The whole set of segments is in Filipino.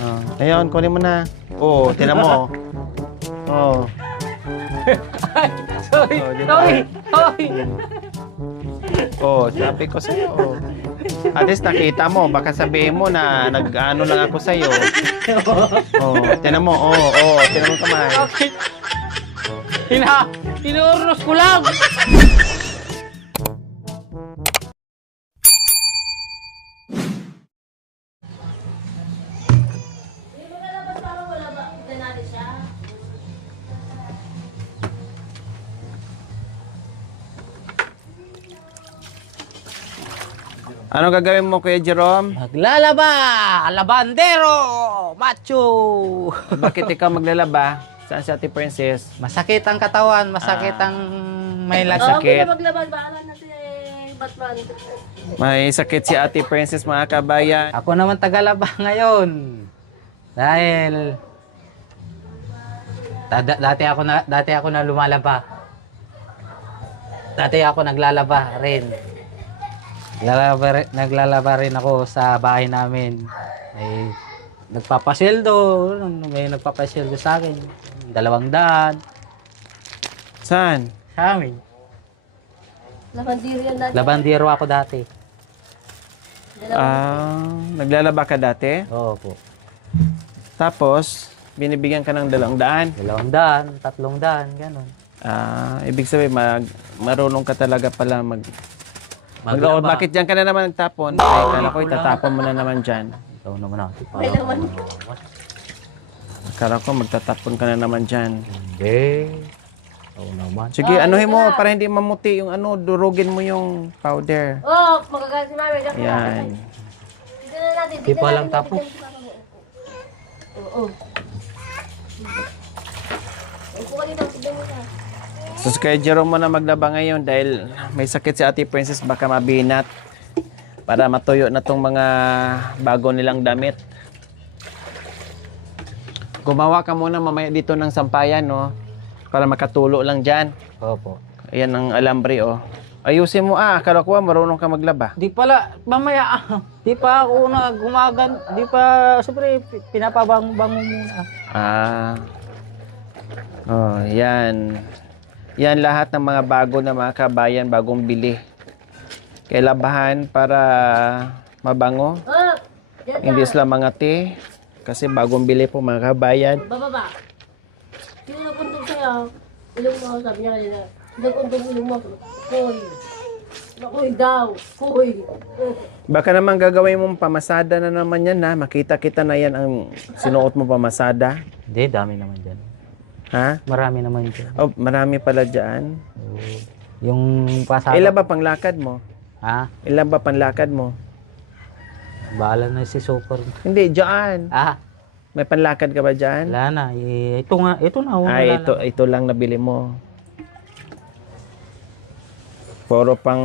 Oh. Ayun, kunin mo na. Oh, tinan mo. Oh. Sorry, Oh, di ba? sorry. Oh, sabi ko sa'yo. Oh. At least nakita mo. Baka sabihin mo na nag-ano lang ako sa'yo. Oh, tinan mo. Oh, tinan mo kamay. Okay. Inuurnos ko lang. Ano gagawin mo, Kuya Jerome? Maglalaba! Labandero! Macho! Bakit ikaw maglalaba? Saan si Ate Princess? Masakit ang katawan, masakit ang may May lag. sakit. Maglaban, bahala na si Batman. May sakit si Ate Princess, mga kabayan. Ako naman tagalaba ngayon. Dahil dati ako na lumalaba. Dati ako naglalaba rin. Naglalaba rin ako sa bahay namin. May nagpapasyeldo sa akin. 200 Saan? sa amin. Labandiro yan dati. Labandero ako dati. Naglalaba ka dati? Oo po. Tapos, binibigyan ka ng 200. 200, 300, gano'n. Ibig sabihin, marunong ka talaga pala maglawad. Maglaba. Bakit dyan ka na naman nagtapon? Ay, kala ko itatapon mo na naman dyan. Ikaw naman ako. May laman. Kala ko magtatapon ka na naman dyan. Hindi. Ikaw naman. Sige, anuhin mo para hindi mamuti yung durugin mo yung powder. Oh, magagalit si Mami. Yan. Dito na natin. Di pa lang tapos. Oo. Upo ka dito. Sige mo ka. So, kay Jerome mo na maglaba ngayon dahil may sakit si Ate Princess, baka mabinat para matuyo na tong mga bago nilang damit. Gumawa ka muna mamaya dito ng sampayan, no? Para makatulo lang dyan. Opo. Ayan ang alambre, oh. Ayusin mo, akala ko marunong ka maglaba. Di pala, mamaya, di pa ako na di pa, siyempre, pinapabango-bango muna. Yan. Yan lahat ng mga bago na mga kabayan, bagong bili. Kaya labahan para mabango. Oh, dito. Hindi sila mga te. Kasi bagong bili po mga kabayan. Bababa. Sino nagkuntong sa'yo? Ilong mo, sabi niya kanina. Nagkuntong ilong mo. Koy. Makoy daw. Koy. Baka naman gagawin mong pamasada na naman yan, ha? Makita kita na yan ang sinuot mo pamasada. Hindi, dami naman dyan. Ha? Marami naman dyan. Oh, marami pala dyan. Yung pasado. Ilan ba panglakad mo? Ha? Ilan ba panlakad mo? Bahala na si Super. Hindi, dyan. May panlakad ka ba dyan? Wala na. Ito nga, ito na. Ay, ito lang nabili mo. Puro pang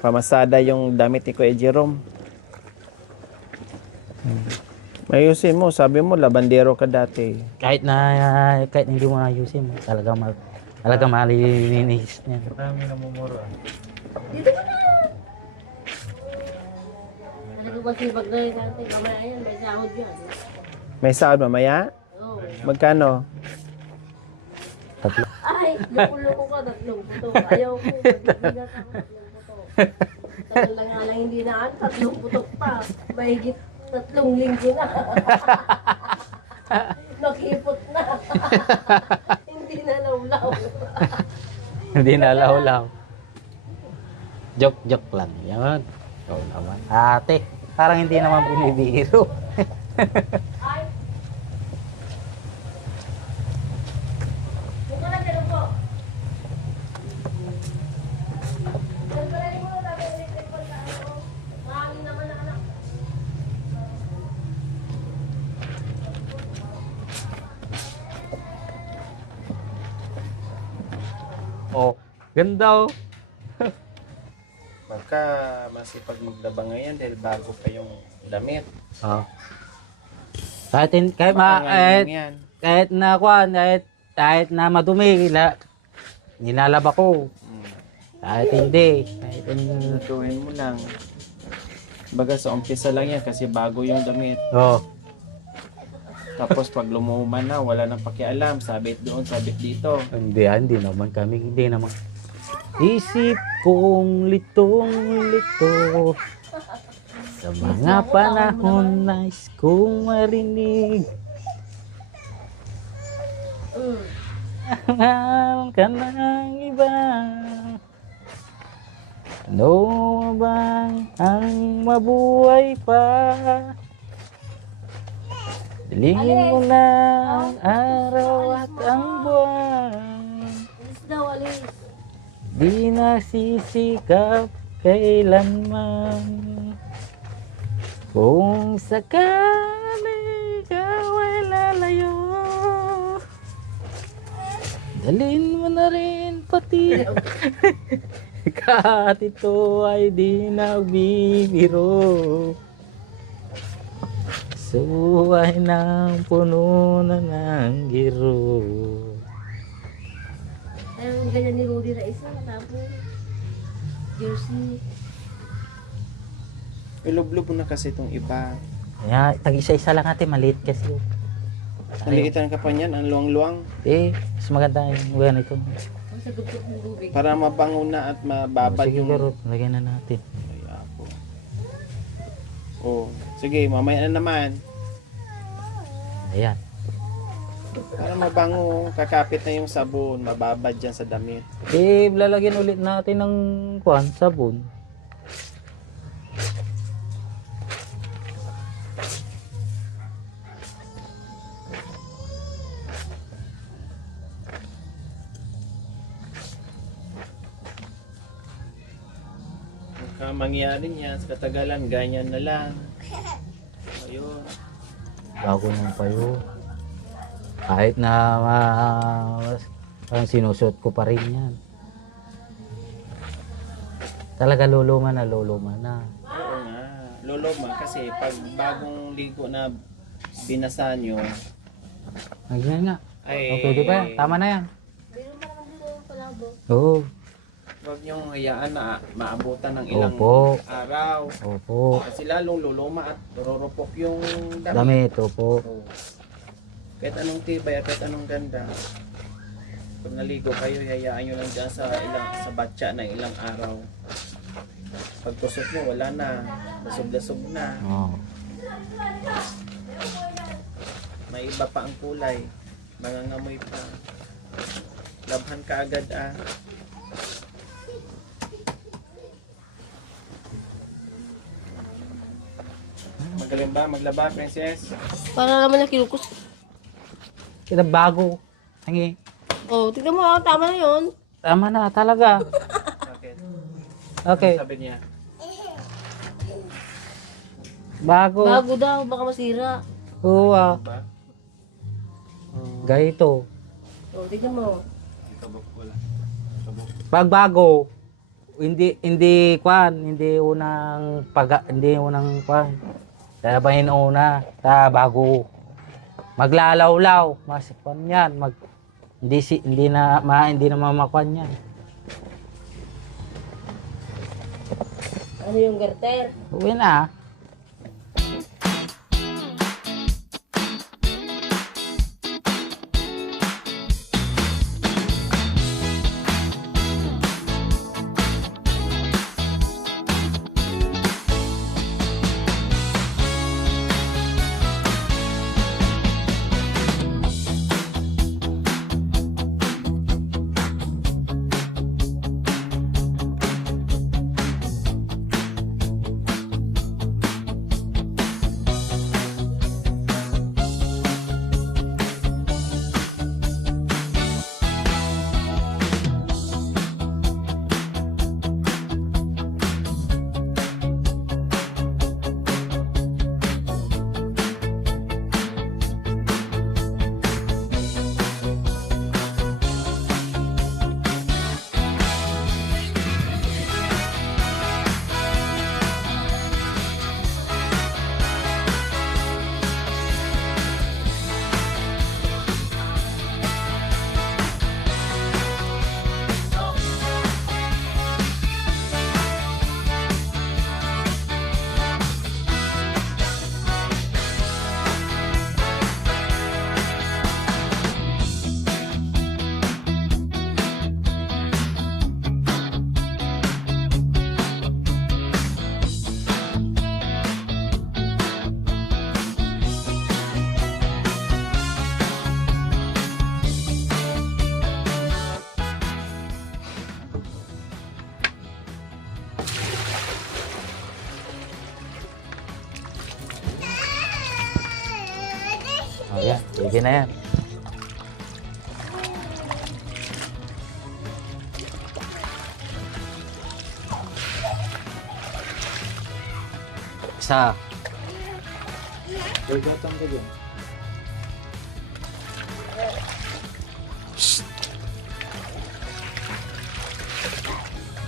pamasada yung damit ni Kuya Jerome. Ayusin mo, sabi mo, labandero ka dati. Kahit hindi mo ayusin, talaga malilinis niya. Dito ka na. Talaga ba sibag na yun natin? Kamaya yan, may sahod yan. May sahod mamaya? Oo. Magkano? Ay, loko-loko ka, 3 puto. Ayaw ko, magbibigat ako, 3 puto. Tagal na nga lang hindi naan, 3 putok pa. Mahigit 3 linggo na. Nakipot na. Hindi na lawlaw. Hindi na law-law. Joke lang. Yan. Ikaw naman. Ate, parang hindi naman binibiro. Buka na, pero po. Mahangin naman na anak. Oh, ganda oh. Baka masipag maglaba ngayon dahil bago pa yung damit. Oh. Kahit Yan. kahit na kahit na madumi, nilalaba ko. Kahit hindi. Gawin mo lang. Baga sa umpisa lang yan kasi bago yung damit. Oh. Tapos pag lumuman na, wala nang pakialam. Sabit doon, sabit dito. Hindi naman kami, hindi naman. Isip kong litong-lito sa mga panahon nais kong marinig. Mahal ka ng iba. Ano bang ang mabuhay pa? Dalingin mo na ang araw at ang buwan. Alis daw, alis. Di nasisikap kailanman. Kung sakali ikaw ay lalayo, dalhin mo na rin pati. Kahit ito ay di nagbibiro. Suway ng puno na ng giro. Ayun, ganyan ni Rudy na isa. Tapos, jersey. Ilublob mo na kasi itong iba. Kaya, tag-isa-isa lang natin, maliit kasi. Naliitan ka pa niyan, ang luwang-luwang. Mas maganda yung ganito. Ang sagupot ng tubig. Para mabango na at mababad Sige, yung... Garot, lagyan na natin. Ay, ako. Oh, sige, mamaya na naman. Ayan. Para mabango, kakapit na yung sabon, mababad dyan sa damit. Lalagyan ulit natin ng sabon. Baka mangyari niyan sa katagalan, ganyan na lang. Ayun. Bago nang payo. Kahit na parang sinusot ko pa rin yan. Talaga luluma na. Oo nga, loloma kasi pag bagong ligo na binasa nyo, Nagyan nga. ay... Okay, di ba? Tama na yan. Pero parang dito yung palabo. Oo. Huwag nyong hayaan na maabutan ng ilang Opo. araw. Opo. Kasi lalong luluma at rorupok yung damit. Damit, opo. Oo. Kahit anong tibay at kahit anong ganda. Pag naligo kayo, hayaan nyo lang dyan sa batya na ilang araw. Pag tusok nyo, wala na. Lasog-lasog na. Oo. May iba pa ang kulay. Mangangamoy pa. Labhan ka agad ah. Magaling ba maglaba, princess? Para naman na kinukus. Kita bago. Hangi. Oh, tignan mo, tama na yun. Tama na talaga. Bakit? Okay. Sabi niya. Bago. Bago daw, baka masira. Oo ah. Ba? Ganito. Oh, tignan mo. Pag bago, hindi unang kwan. Sabahin una, bago. Maglalawlaw, masipon yan, hindi na mamakwan yan. Ano yung garter? Uwi na. Ayan, pwede na yan. Isa. Gagatan ko dyan.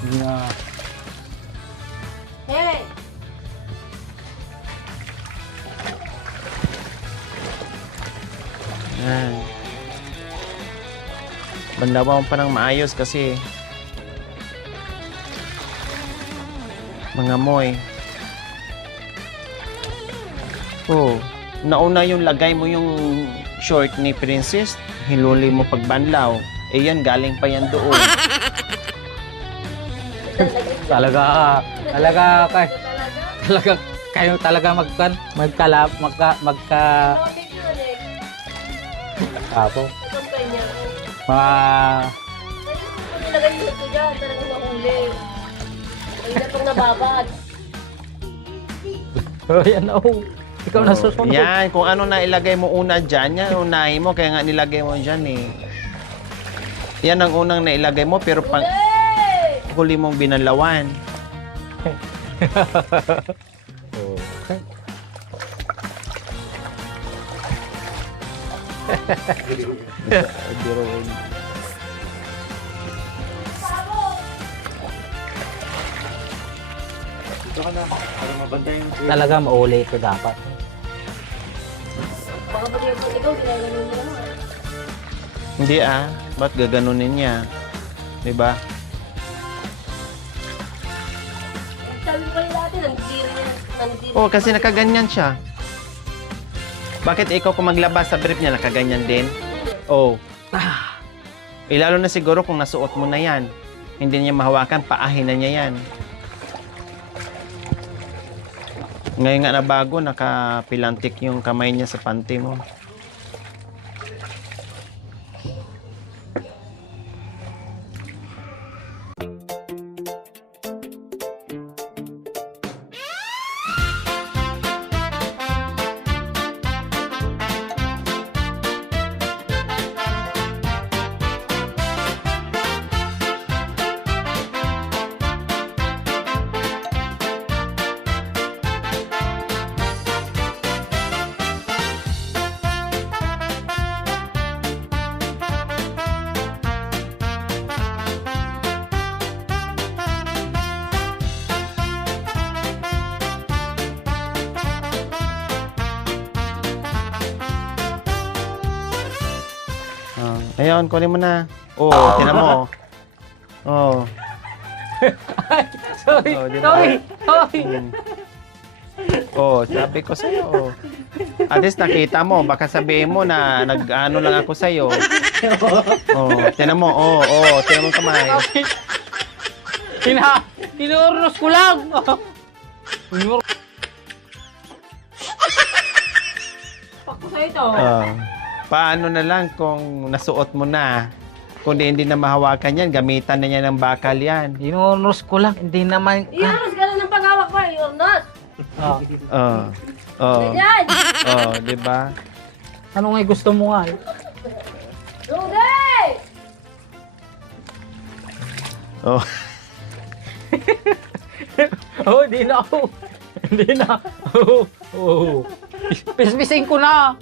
Hindi na. Hey! Yan. Bandawa mo pa ng maayos kasi mga moy. Oh, nauna yung lagay mo yung short ni Princess, hinuli mo pagbanlaw. Eh yan, galing pa yan doon. Talaga kayo talaga apo. Itong kanya. Mga Pag nilagay yung ito dyan, talagang nahuli. Ay na itong nababad. oh, yan oh. Ikaw na susunod. Yan, kung ano na ilagay mo una dyan, yan unahin mo, kaya nga nilagay mo dyan eh. Yan ang unang nailagay mo, pero pang Huli! huli mong binalawan. Okay. Talaga mauli ito dapat. Baka pag ikaw, ginaganon mo naman. Hindi ba't gaganunin niya? Diba? Sabi ko kayo dati, nandiri niya. Oh, kasi nakaganyan siya. Bakit ikaw kung maglabas sa brief niya, nakaganyan din? Oh. Lalo na siguro kung nasuot mo na yan. Hindi niya mahawakan, paahin na niya yan. Ngayon nga na bago, nakapilantik yung kamay niya sa panty mo. Ayun, kunin mo na. Oh, tinan mo. Oh. Sorry, Oh, di ba? sorry. Oh, sabi ko sa'yo. Oh. At least nakita mo. Baka sabihin mo na nag-ano lang ako sa'yo. Oh, tinan mo. Oh, tinan mo kamay. Inuurnos ko lang. Pak ko sa'yo ito. Paano na lang kung nasuot mo na? Kung hindi na mahawakan yan, gamitan na niya ng bakal yan. Inuurnos ko lang, hindi naman. Iurnos ka lang ng paghawak ko, iurnos. Ganyan. Di ba? Ano nga gusto mo nga? Lugay! Oh. Oh, di na ako. Hindi na. Oh. Pispisin ko na.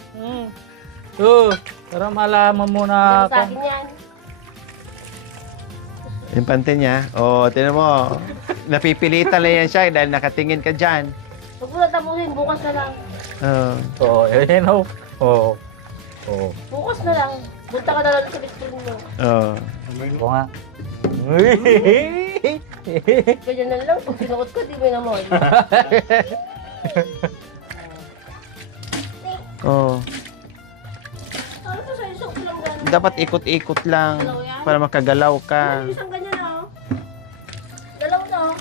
Para malaman mo na. Sa akin yan. Yung pante niya. Oh, tinan mo. Napipilitan lang yan siya dahil nakatingin ka dyan. Huwag mo na tapusin, bukas na lang. Oh, you know. Oh. Bukas na lang. Punta ka na lang sa bitcoin mo. Oo nga. Ganyan na lang. Pag sinuot ko, di mo naman. Oh. Ano to sa isang lang gano'n? Dapat ikot-ikot lang para makagalaw ka. Isang ganyan na, oh. Dalaw na, oh.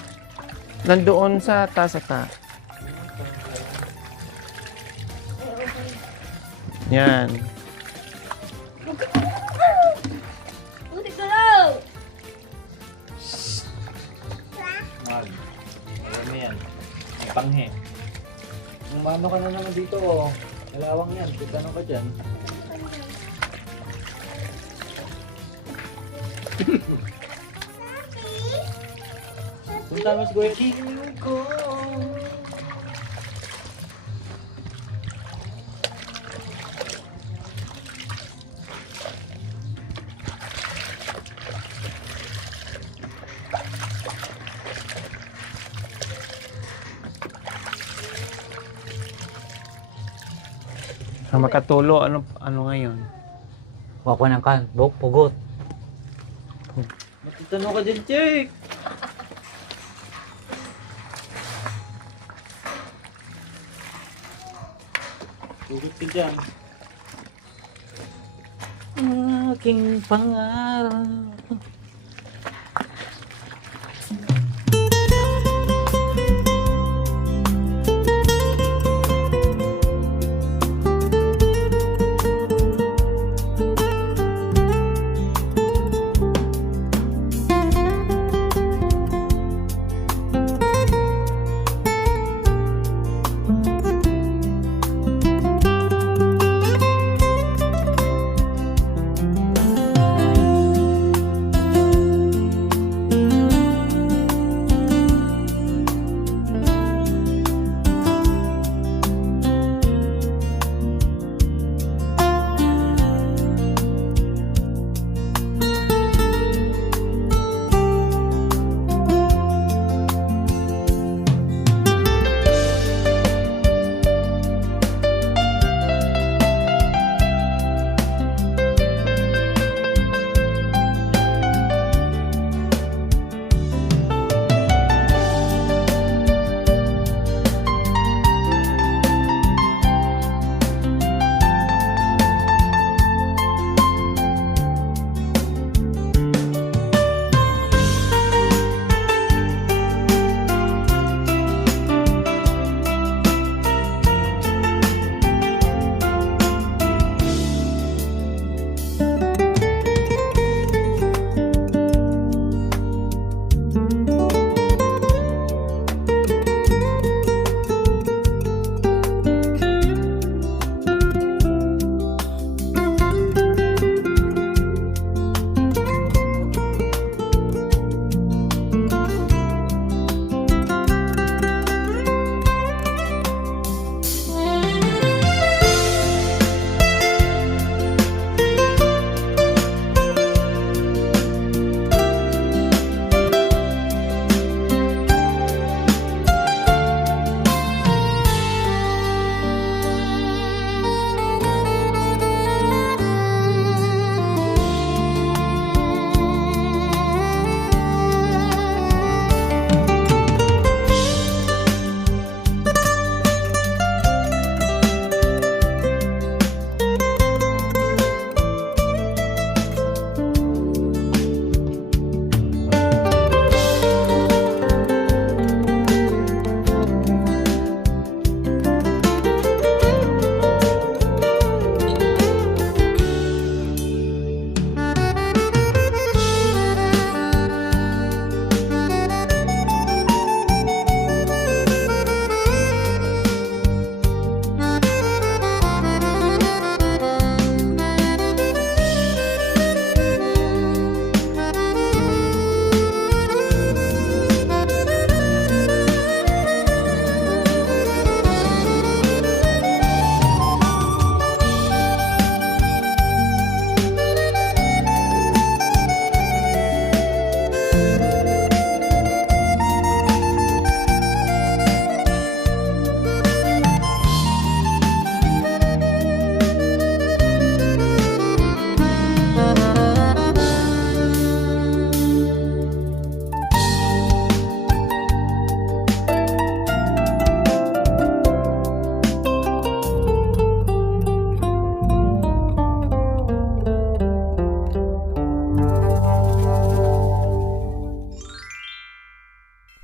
Nandoon sa taas. Yan. Butik ka lang! Alam mo yan. Ang panghe. Umano ka na naman dito. Kalawang yan, kita ano ka dyan. Punta mo si Kuya King ko. Ang makatulo, ano ngayon? Kuha ko ng kan, pugot. Matutano ka dyan, Jake! Tugot ka dyan. Aking pangarap.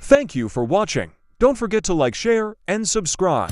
Thank you for watching. Don't forget to like, share, and subscribe.